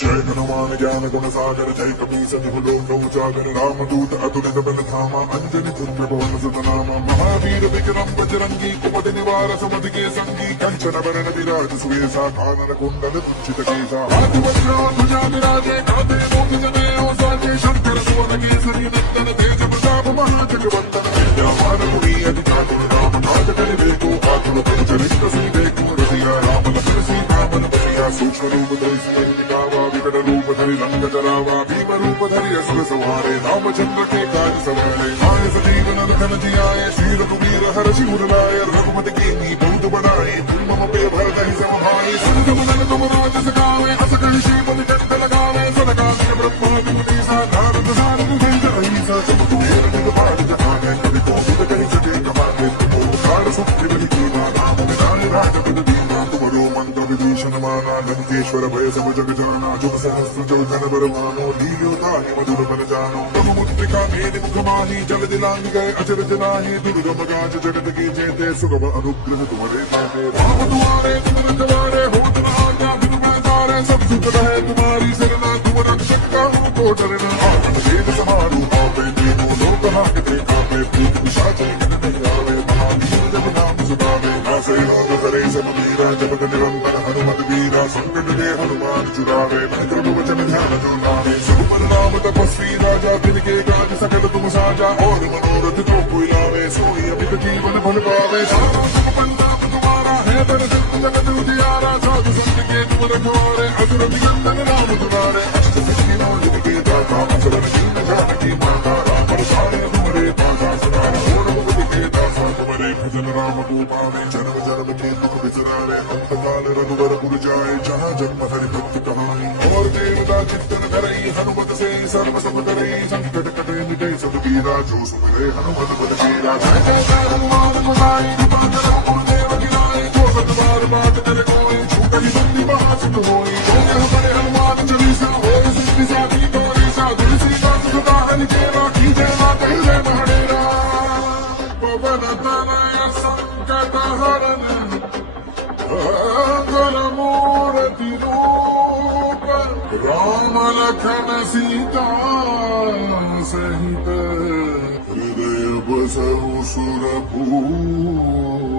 जय हनुमान ज्ञान गुण सागर जय कपीस लोक उजागर रामदूत अतुलित बल धामा अंजनी पुत्र पवन सुत नामा महावीर विक्रम बजरंगी कुमति निवार सुमति के संगी कंचन बरन विराज सुवेशा कानन कुंडल कुंचित केसा हाथ वज्र ध्वजा विराजे कांधे मूंज जनेऊ साजे शंकर सुवन केसरी नंदन तेज प्रताप महाजगवंदन विद्यावान गुणी अति चातुर राम काज करिबे को आतुर तेज रिक्त देखो रसिया राम लखन सीता मन बसिया सूक्ष्म रूप धरि सिंह विकट रूप धरि लंक जरावा भीम रूप धरि असुर संहारे रामचंद्र के काज सवारे आए सजीवन लखन जियाए श्री रघुवीर हर्षि उर लाए रघुपति कीन्ही बहुत बड़ाई तुम मम पे भरतहि सब भाई सुन मन तुम राज सखावे अस कहि श्रीपति कंठ लगावे सनकादिक ब्रह्मादि मुनीसा नारद सारद सहित अहिसा सब कुबेर दिगपाल जहाने कवि कोविद कहि सके कहाने तुम ओंकार सुख बलि कीना राम मिलाए राजपद दीना तुमरो मंत्र विभीषण माना लंकेश्वर भय सब जग जाना जुग सहस्त्र जो जन बर मानो लील्योताहि मधुर बल जानो तब मुद्रिका मेरि मुख माही जल दिलांग गए अचरज नाहि दुर्गम गाज जगत की जेते सुगम अनुग्रह तुम्हारे पाते राम दुआरे तुम रखवारे होत न आज्ञा बिनु पैसारे सब सुख रहे तुम्हारी सरना तुम रक्षक काहू को डरना आनंद वेद समारू पापे तीनों लोक हाकते कापे भूत पिशाच निकट नहीं आवे महावीर जब नाम सुनावे नासे रोग करे सब मीरा जपत निरंतर हनुमत वीरा संकट के हनुमान चुरावे भद्र वचन ध्यान जो लावे सुपर नाम तपस्वी राजा तिनके काज सकल तुम साजा और मनोरथ जो कोई लावे सोई अमित जीवन फल पावे सारा सुख पंताप तुम्हारा है दर्शन जगत उजियारा साधु संत के तुम रखवारे असुर निकंदन राम तुम्हारे अष्ट सिद्धि नौ निधि के दाता असुरन कीन जानकी माता राम रसायन तुम्हारे पासा सदा और मुक्ति के दासा तुम्हारे भजन राम को पावे जन्म जन्म के दुख बिसरावे अंत काल रघुवर पुर जाए जहाँ जन्म हरि भक्त कहानी और देवता चित्तन करई हनुमत से सर्व सब करई संकट कटे मिटे सब पीरा जो सुमिरे हनुमत बल बीरा जय जय हनुमान गोसाई कृपा करो गुरुदेव की नाई जो सत बार बात करे कोई छूट ही बंदी महासुख होई बोले हमारे हनुमान चालीसा होय सिद्धि साधी गौरीसा तुलसी का सुखदा हरि देवा की जय माता जय महाडेरा पवन तनय संकट हरन मंगल मूर्ति रूप राम लखन सीता सहित हृदय बसहु सुरभूप।